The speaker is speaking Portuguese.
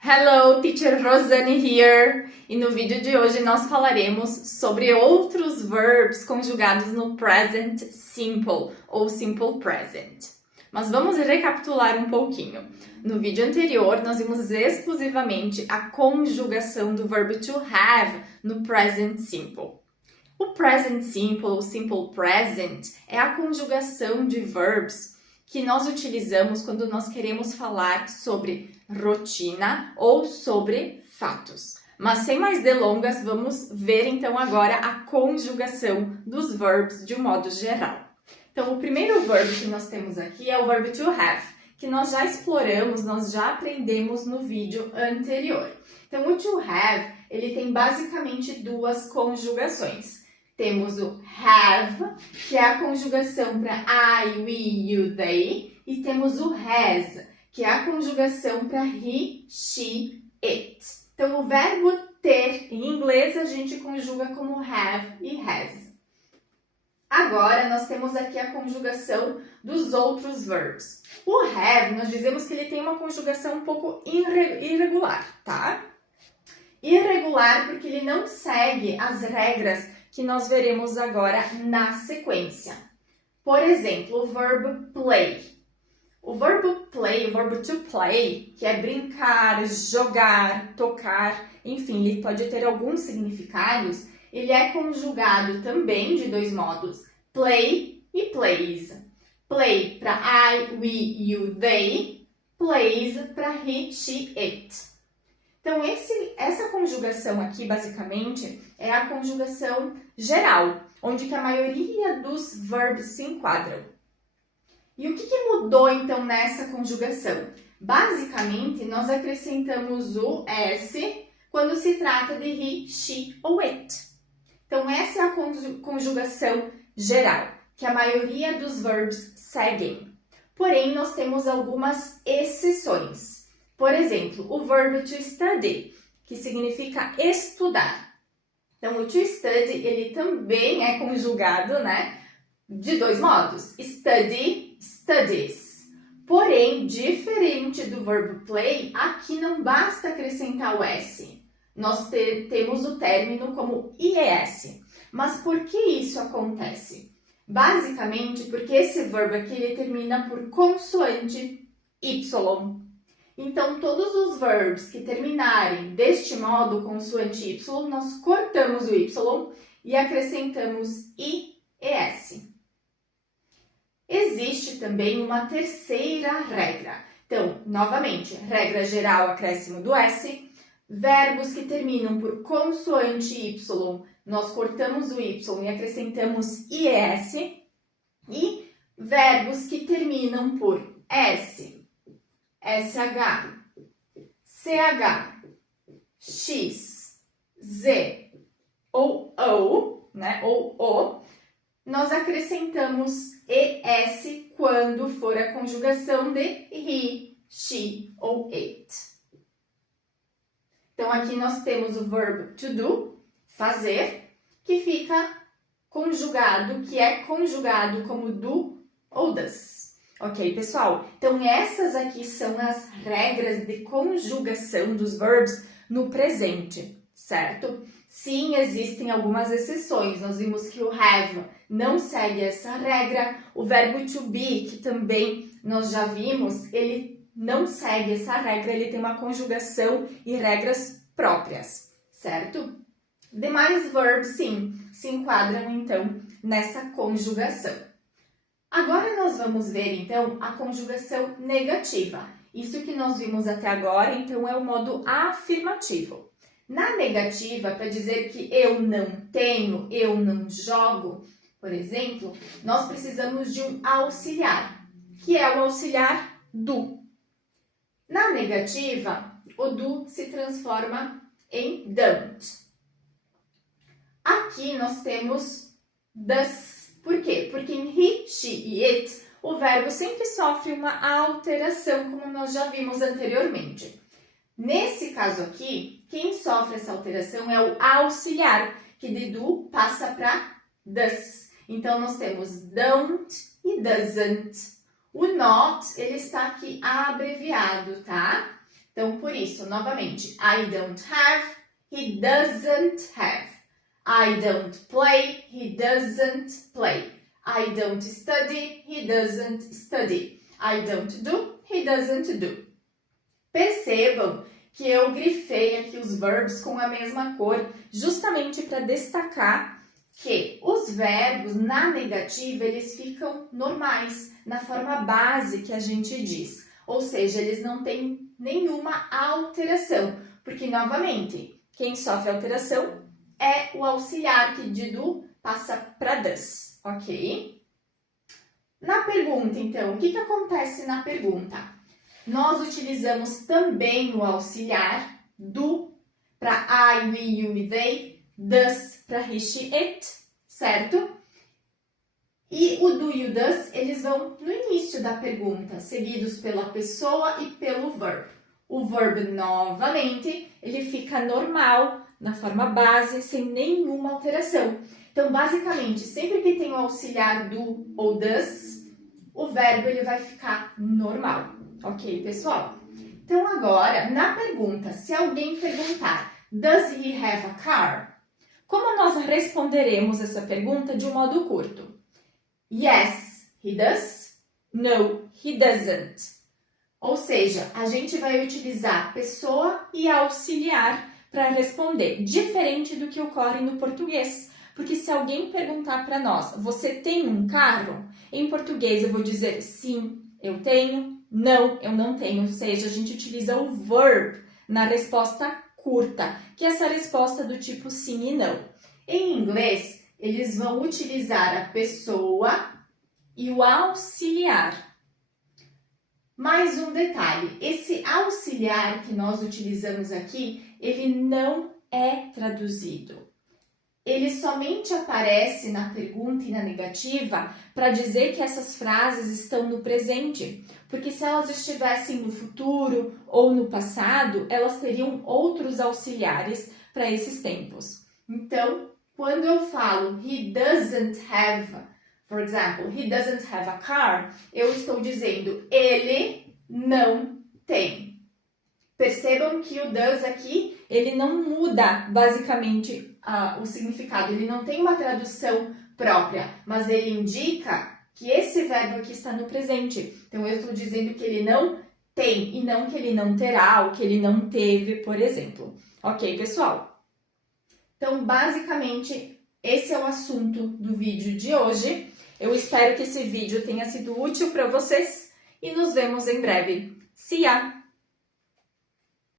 Hello, Teacher Rosane here! E no vídeo de hoje nós falaremos sobre outros verbos conjugados no present simple ou simple present. Mas vamos recapitular um pouquinho. No vídeo anterior nós vimos exclusivamente a conjugação do verbo to have no present simple. O present simple ou simple present é a conjugação de verbos que nós utilizamos quando nós queremos falar sobre rotina ou sobre fatos. Mas sem mais delongas, vamos ver então agora a conjugação dos verbos de um modo geral. Então, o primeiro verbo que nós temos aqui é o verbo to have, que nós já exploramos, nós já aprendemos no vídeo anterior. Então, o to have, ele tem basicamente duas conjugações. Temos o have, que é a conjugação para I, we, you, they. E temos o has, que é a conjugação para he, she, it. Então, o verbo ter, em inglês, a gente conjuga como have e has. Agora, nós temos aqui a conjugação dos outros verbos. O have, nós dizemos que ele tem uma conjugação um pouco irregular, tá? Irregular porque ele não segue as regras que nós veremos agora na sequência. Por exemplo, o verbo play. O verbo play, o verbo to play, que é brincar, jogar, tocar, enfim, ele pode ter alguns significados, ele é conjugado também de dois modos, play e plays. Play para I, we, you, they, plays para he, she, it. Então, essa conjugação aqui, basicamente, é a conjugação geral, onde que a maioria dos verbos se enquadram. E o que mudou, então, nessa conjugação? Basicamente, nós acrescentamos o S quando se trata de he, she ou it. Então, essa é a conjugação geral, que a maioria dos verbos seguem. Porém, nós temos algumas exceções. Por exemplo, o verbo to study, que significa estudar. Então, o to study, ele também é conjugado, né, de dois modos. Study, studies. Porém, diferente do verbo play, aqui não basta acrescentar o S. Nós temos o término como IES. Mas por que isso acontece? Basicamente, porque esse verbo aqui, ele termina por consoante Y. Então, todos os verbos que terminarem deste modo, consoante Y, nós cortamos o Y e acrescentamos IES. Existe também uma terceira regra. Então, novamente, regra geral, acréscimo do S. Verbos que terminam por consoante Y, nós cortamos o Y e acrescentamos IES. E verbos que terminam por S, SH, CH, X, Z ou O, né? Ou O, nós acrescentamos ES quando for a conjugação de he, she ou it. Então, aqui nós temos o verbo to do, fazer, que fica conjugado, que é conjugado como do ou does. Ok, pessoal? Então, essas aqui são as regras de conjugação dos verbos no presente, certo? Sim, existem algumas exceções. Nós vimos que o have não segue essa regra. O verbo to be, que também nós já vimos, ele não segue essa regra. Ele tem uma conjugação e regras próprias, certo? Demais verbos, sim, se enquadram, então, nessa conjugação. Agora nós vamos ver, então, a conjugação negativa. Isso que nós vimos até agora, então, é o modo afirmativo. Na negativa, para dizer que eu não tenho, eu não jogo, por exemplo, nós precisamos de um auxiliar, que é o auxiliar do. Na negativa, o do se transforma em don't. Aqui nós temos does. Por quê? Porque em he, she e it, o verbo sempre sofre uma alteração, como nós já vimos anteriormente. Nesse caso aqui, quem sofre essa alteração é o auxiliar, que de do passa para does. Então, nós temos don't e doesn't. O not, ele está aqui abreviado, tá? Então, por isso, novamente, I don't have, he doesn't have. I don't play, he doesn't play. I don't study, he doesn't study. I don't do, he doesn't do. Percebam que eu grifei aqui os verbos com a mesma cor, justamente para destacar que os verbos na negativa, eles ficam normais, na forma base que a gente diz. Ou seja, eles não têm nenhuma alteração, porque, novamente, quem sofre alteração é o auxiliar, que de do passa para does, ok? Na pergunta, então, o que acontece na pergunta? Nós utilizamos também o auxiliar do para I, we, you e they, does para he, she, it, certo? E o do e o does, eles vão no início da pergunta, seguidos pela pessoa e pelo verbo. O verbo, novamente, ele fica normal, na forma base, sem nenhuma alteração. Então, basicamente, sempre que tem o auxiliar do ou does, o verbo ele vai ficar normal. Ok, pessoal? Então, agora, na pergunta, se alguém perguntar, does he have a car? Como nós responderemos essa pergunta de um modo curto? Yes, he does. No, he doesn't. Ou seja, a gente vai utilizar pessoa e auxiliar para responder, diferente do que ocorre no português. Porque se alguém perguntar para nós, você tem um carro? Em português eu vou dizer sim, eu tenho. Não, eu não tenho, ou seja, a gente utiliza o verb na resposta curta, que é essa resposta do tipo sim e não. Em inglês, eles vão utilizar a pessoa e o auxiliar. Mais um detalhe, esse auxiliar que nós utilizamos aqui, ele não é traduzido. Ele somente aparece na pergunta e na negativa para dizer que essas frases estão no presente, porque se elas estivessem no futuro ou no passado, elas teriam outros auxiliares para esses tempos. Então, quando eu falo he doesn't have, for example, he doesn't have a car, eu estou dizendo ele não tem. Percebam que o does aqui, ele não muda basicamente o significado, ele não tem uma tradução própria, mas ele indica que esse verbo aqui está no presente. Então, eu estou dizendo que ele não tem e não que ele não terá ou que ele não teve, por exemplo. Ok, pessoal? Então, basicamente, esse é o assunto do vídeo de hoje. Eu espero que esse vídeo tenha sido útil para vocês e nos vemos em breve. See ya!